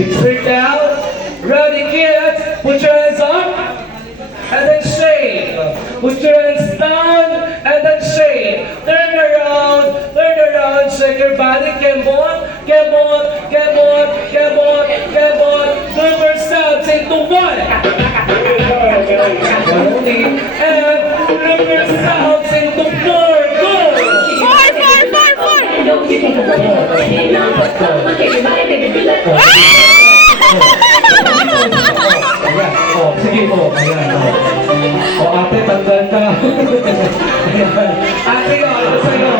Big circle. Ready, kids? Put your hands up. And then shake. Put your hands down. And then shake. Turn around. Turn around. Shake your body. Come on. Come on. Come on. Come on. Come on. Turn yourselves into one. Only. And turn yourselves into four. Go. Ayan, sige po, ayan, ate, tandaan ka. Ayan, Ate, ano sa'yo?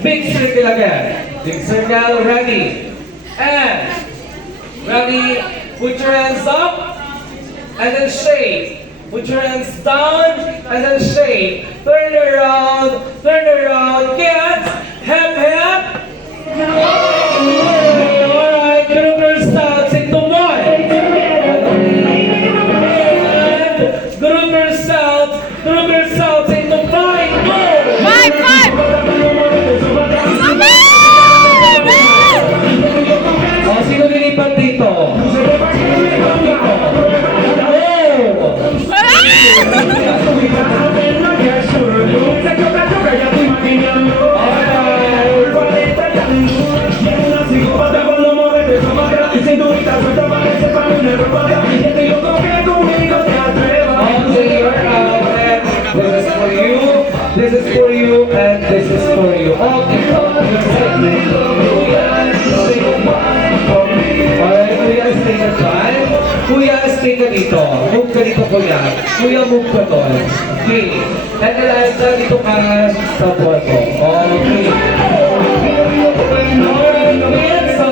Big circle again. Big circle, ready. And ready, put your hands up and then shake. Put your hands down and then shake. Turn around, kids. Hep, hep. Alright, group yourselves into one. And group yourselves into five. Go! O, sino lilipat dito? This is for you, and this is for you. Okay, alright, kuya, stay ka dyan. Kuya, stay ka dito. Move ka dito, kuya. Kuya, move ka doon. Okay. And Eliza, dito ka sa buwan ko. Okay. Alright, so,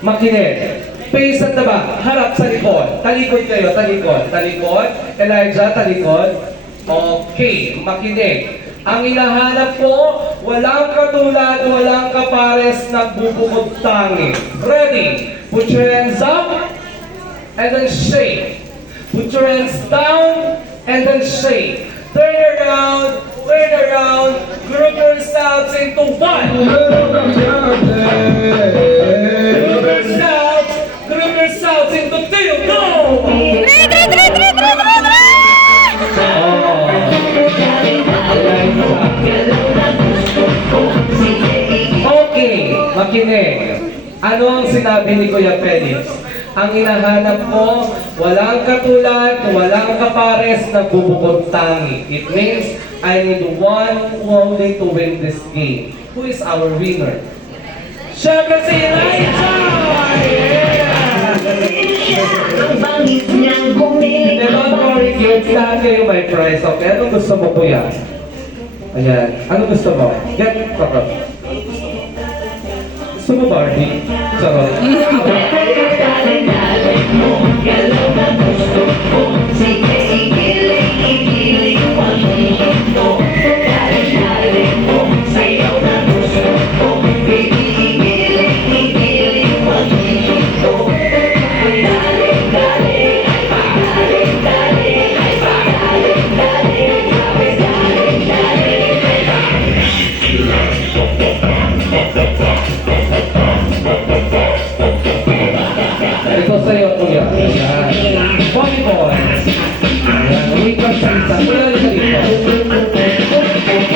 makinig. Face at the back. Harap sa likod. Talikod kayo, talikod. Talikod. Elijah, talikod. Okay, makinig. Ang hinahanap ko, walang katulad, walang kapares, nagbubukod tangi. Ready? Put your hands up, and then shake. Put your hands down, and then shake. Turn around, group yourselves into one. Group yourselves into two. Go! Okay, makinig. Ano ang sinabi ni Kuya Felix? Ang hinahanap mo, walang katulad, walang kapares, nagbubukod tangi. It means, I need one only to win this game. Who is our winner? Siyempre si Elijah! Yeah! Don't worry kids, lahat kayo may prize. Okay, anong gusto mo kuya? Ayan, anong gusto mo? Get, kakap. Gusto mo Barbie? Charot. Ito sa'yo, kuya. Ayan. Volleyball.